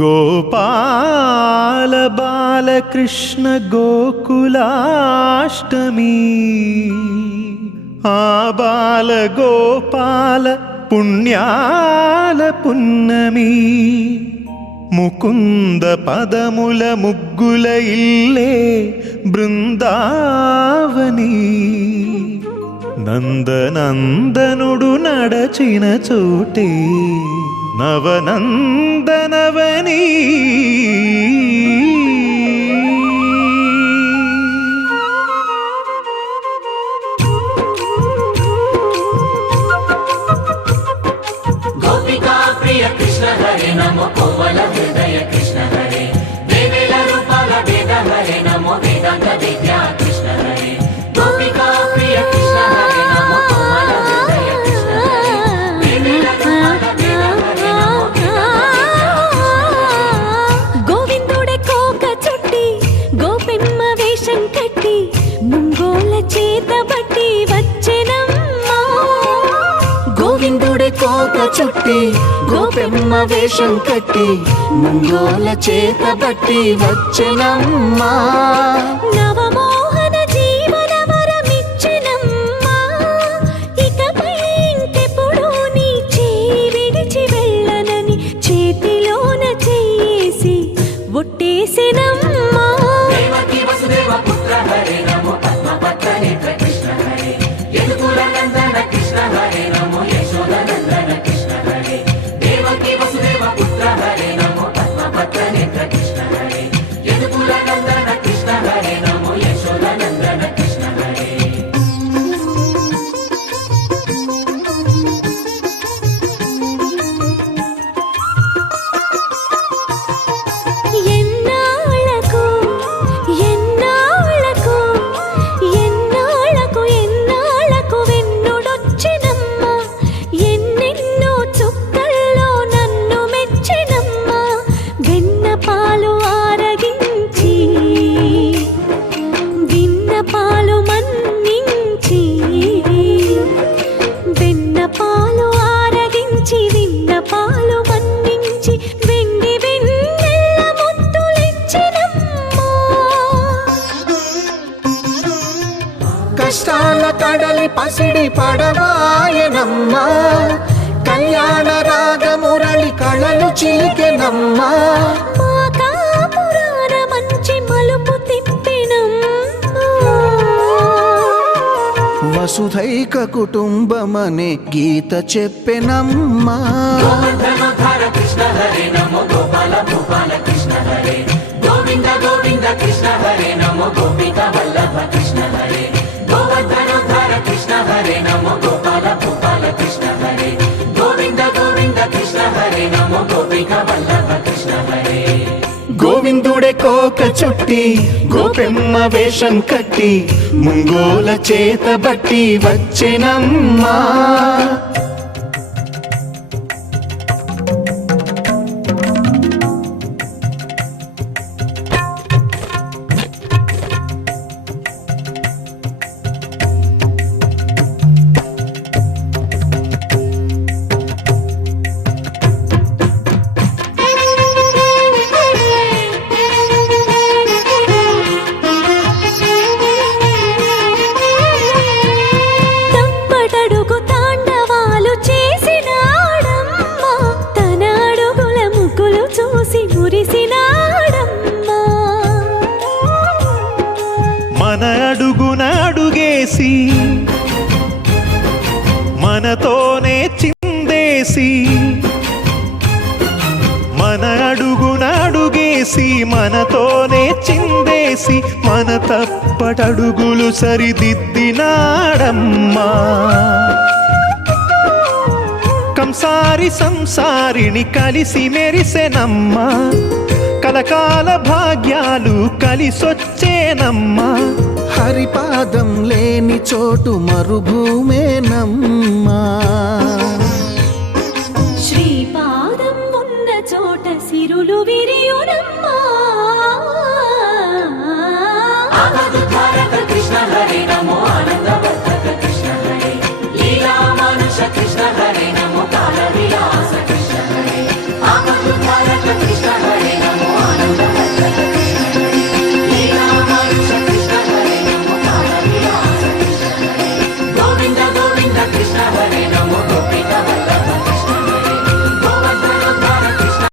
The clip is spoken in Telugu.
గోపాల బాలకృష్ణ గోకులాష్టమి ఆ బాల గోపాల పుణ్యాల పున్నమి ముకుంద పదముల ముగ్గుల ఇల్లే బృందావని నందనందనుడు నడచిన చోటే నవనందనవని గోపికా ప్రియ కృష్ణ హరే నమో కోవల హృదయ కృష్ణ హరే దేవేల రూపాల వేద హరే నమో వేదాంత విద్యా కృష్ణ హరే గోపికా ప్రియ కృష్ణ హరే నమో కోవల హృదయ కృష్ణ హరే దేవేల రూపాల వేద హరే నమో గోవిందుడే కోక చుట్టి గోపెమ్మ వేషం కట్టి ముంగోల చేత బట్టి వచ్చెనమ్మా గోవిందుడే కోక చుట్టి గోపెమ్మ వేషం కట్టి ముంగోల చేత బట్టి వచ్చెనమ్మా నవమోహన జీవన వరమిచ్చెనమ్మా ఇకపై ఇంకెప్పుడు నీ చేయి విడిచి వెళ్ళనని చేతిలోన చేసి ఒట్టేసెనమ్మా దేవకి వసుదేవ పుత్ర హరే నమో పద్మపత్ర నేత్ర కృష్ణ హరే యదుకుల నందన కృష్ణ హరే నమో యశోద నందన కృష్ణ హరే దేవకి వసుదేవ పుత్ర హరే నమో పద్మపత్ర నేత్ర కృష్ణ హరే యదుకుల నందన కృష్ణ హరే నమో యశోద నందన కృష్ణ హరే ఎన్నాళ్ళకు ఎన్నాళ్ళకు ఎన్నాళ్ళకు ఎన్నాళ్ళకు వెన్నుడొచ్చినమ్మా ఎన్నెన్నో చుక్కల్లో నన్ను మెచ్చినమ్మా వెన్న పాలు ఆరగించి విన్న పాలు మన్నించి వెన్న పాలు ఆరగించి విన్న పాలు మన్నించి వెండి వెన్నెల్ల ముద్దులిచ్చినమ్మా కష్టాల కడలి పసిడి పడవాయనమ్మా కళ్యాణ రాగమురళి కళలు చిలికెనమ్మా మా కాపురాన మంచి మలుపు తిప్పినమ్మా వసుధైక కుటుంబమనే గీత చెప్పెనమ్మా గోవర్ధనోద్ధార కృష్ణ హరే నమో గోపాల భూపాల కృష్ణ హరే గోవింద గోవింద కృష్ణ హరే నమో గోపికా వల్లభ కృష్ణ హరే గోవర్ధనోద్ధార కృష్ణ హరే నమో గోపాల భూపాల కృష్ణ హరే గోవింద గోవింద కృష్ణ హరే నమో గోపికా వల్లభ కృష్ణ హరే గోవిందుడే కోక చుట్టి గోపెమ్మ వేషం కట్టి ముంగోల చేత బట్టి వచ్చెనమ్మా తప్పటడుగు తాండవాలు చేసినాడమ్మా తన అడుగుల ముగ్గులు చూసి మురిసినాడమ్మా మన అడుగున అడుగేసి మనతోనే చిందేసి మన అడుగున అడుగేసి మనతోనే చిందేసి మన తప్పటడుగులు సరిదిద్దినాడమ్మా కంసారి సంసారిని కలిసి మెరిసెనమ్మా కలకాల భాగ్యాలు కలిసొచ్చేనమ్మా హరిపాదం లేని చోటు మరుభూమేనమ్మా శ్రీపాదం ఉన్న చోట సిరులు విరియునమ్మా ఆపదుద్ధారక కృష్ణ హరే నమో ఆనందవర్ధక కృష్ణ హరే లీలా మానుష కృష్ణ హరే నమో కాల విలాస కృష్ణ హరే ఆపదుద్ధారక కృష్ణ కృష్ణ హరే